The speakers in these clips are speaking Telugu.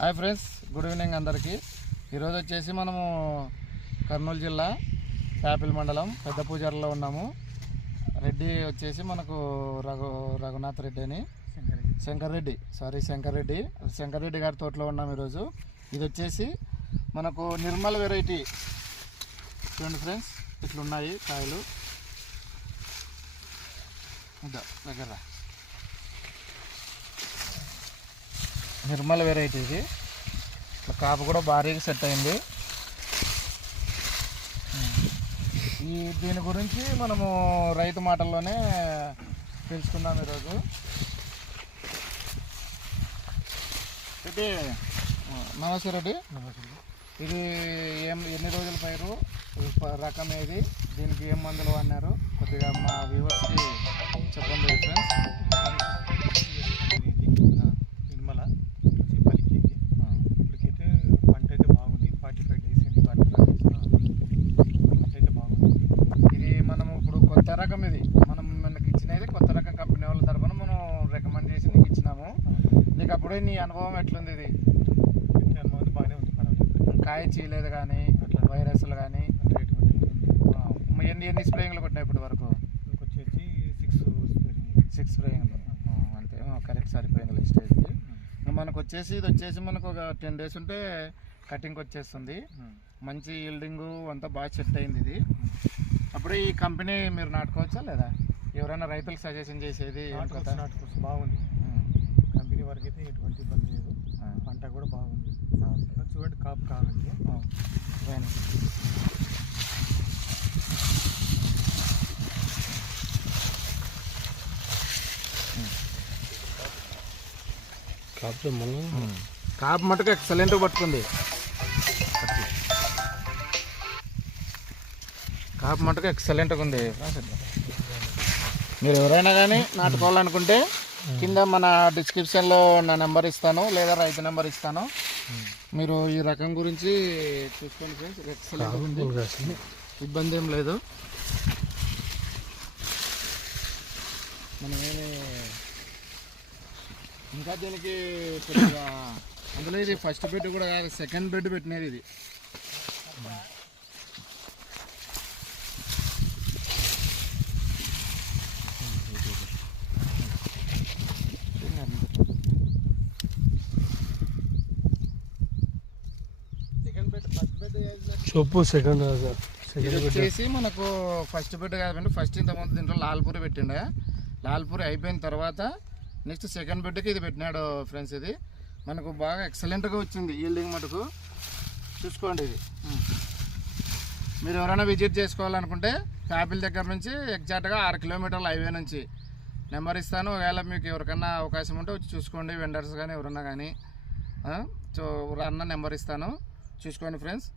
హాయ్ ఫ్రెండ్స్ గుడ్ ఈవినింగ్ అందరికీ. ఈరోజు వచ్చేసి మనము కర్నూలు జిల్లా యాపిల్ మండలం పెద్ద పూజారిలో ఉన్నాము. రెడ్డి వచ్చేసి మనకు రఘు రఘునాథ్ రెడ్డి అని శంకర్ రెడ్డి సారీ శంకర్ రెడ్డి. శంకర్ రెడ్డి గారి తోటలో ఉన్నాము ఈరోజు. ఇది వచ్చేసి మనకు నిర్మల్ వెరైటీ. చూడండి ఫ్రెండ్స్ ఇట్లున్నాయి కాయలు. ఇద్దా దగ్గర నిర్మల్ వెరైటీ ఇది. కాపు కూడా భారీగా సెట్ అయింది. ఈ దీని గురించి మనము రైతు మాటల్లోనే తెలుసుకుందాం ఈరోజు. రెడ్డి నమస్తే రెడ్డి. ఇది ఏం ఎన్ని రోజుల పైరు? రకం ఏది? దీనికి ఏం మందులు వాడినారు? కొద్దిగా మా వ్యూవర్స్కి చెప్పండి ఫ్రెండ్స్ నిర్మల వచ్చి పలికింది ఇప్పటికైతే పంట అయితే బాగుంది ఫార్టీ ఫైవ్ డేస్ అయింది ఫార్టీ ఫైవ్ డేస్ పంట అయితే బాగుంది ఇది మనం ఇప్పుడు కొత్త రకం ఇది మనం మనకి ఇచ్చినది కొత్త రకం కంపెనీ వాళ్ళ తరఫున మనం రికమెండ్ చేసి నీకు ఇచ్చినాము నీకు అప్పుడే నీ అనుభవం ఎట్లుంది ఇది? అయితే అనుభవం బాగానే ఉంది పర్వాలేదు కాయ చీలేదు కానీ అట్లా. వైరస్లు కానీ. ఎన్ని ఎన్ని స్ప్రేయింగ్లు కొట్టినాయి ఇప్పటి వరకు? వచ్చేసి సిక్స్ సిక్స్ స్ప్రేయింగ్లు. అంతే. కరెక్ట్ సరిపోయింది స్టేజ్కి మనకు వచ్చేసి ఇది వచ్చేసి మనకు ఒక టెన్ డేస్ ఉంటే కటింగ్కి వచ్చేస్తుంది. మంచి ఈల్డింగ్ అంతా బాగా సెట్ అయింది ఇది. అప్పుడు ఈ కంపెనీ మీరు నాటుకోవచ్చా లేదా? ఎవరైనా రైతులకు సజెషన్ చేసేది బాగుంది ఉమ్. కంపెనీ వరకు అయితే ఎటువంటి ఇబ్బంది లేదు ఆ. పంట కూడా బాగుంది అవును. చూడండి కాపు. రైన్. కాపు కాపు మటుకు ఎక్సలెంట్ పట్టుకుంది. కాపు మటుకు ఎక్సలెంట్గా ఉంది. మీరు ఎవరైనా కానీ నాటుకోవాలనుకుంటే కింద మన డిస్క్రిప్షన్లో నా నెంబర్ ఇస్తాను లేదా రైతు నెంబర్ ఇస్తాను. మీరు ఈ రకం గురించి చూసుకోండి ఫ్రెండ్స్ ఎక్సలెంట్ ఉంది ఇబ్బంది ఏం లేదు. మనమేమి ఇంకా దీనికి కొద్దిగా అందులో ఇది ఫస్ట్ బెడ్ కూడా కాదు సెకండ్ బెడ్ పెట్టినది ఇది సెకండ్ బెడ్ ఫస్ట్ బెడ్ చెప్పు సెకండ్ ఇది వచ్చేసి మనకు ఫస్ట్ బెడ్ కాదండి ఫస్ట్ ఇంతకుముందు దీంట్లో లాల్పూరి పెట్టిండే. లాల్పూరి అయిపోయిన తర్వాత నెక్స్ట్ సెకండ్ బెడ్కి ఇది పెట్టినాడు ఫ్రెండ్స్ ఇది. మనకు బాగా ఎక్సలెంట్గా వచ్చింది ఈల్డింగ్ మటుకు. చూసుకోండి ఇది. మీరు ఎవరైనా విజిట్ చేసుకోవాలనుకుంటే ఫ్యాపిల్ దగ్గర నుంచి ఎగ్జాక్ట్గా ఆరు కిలోమీటర్ల హైవే నుంచి నెంబర్ ఇస్తాను. ఒకవేళ మీకు ఎవరికన్నా అవకాశం ఉంటే వచ్చి చూసుకోండి. వెండర్స్ కానీ ఎవరన్నా కానీ సో అన్న నెంబర్ ఇస్తాను. చూసుకోండి ఫ్రెండ్స్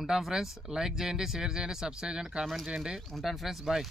ఉంటాం ఫ్రెండ్స్. లైక్ చేయండి షేర్ చేయండి సబ్స్క్రైబ్ చేయండి కామెంట్ చేయండి. ఉంటాను ఫ్రెండ్స్. బాయ్.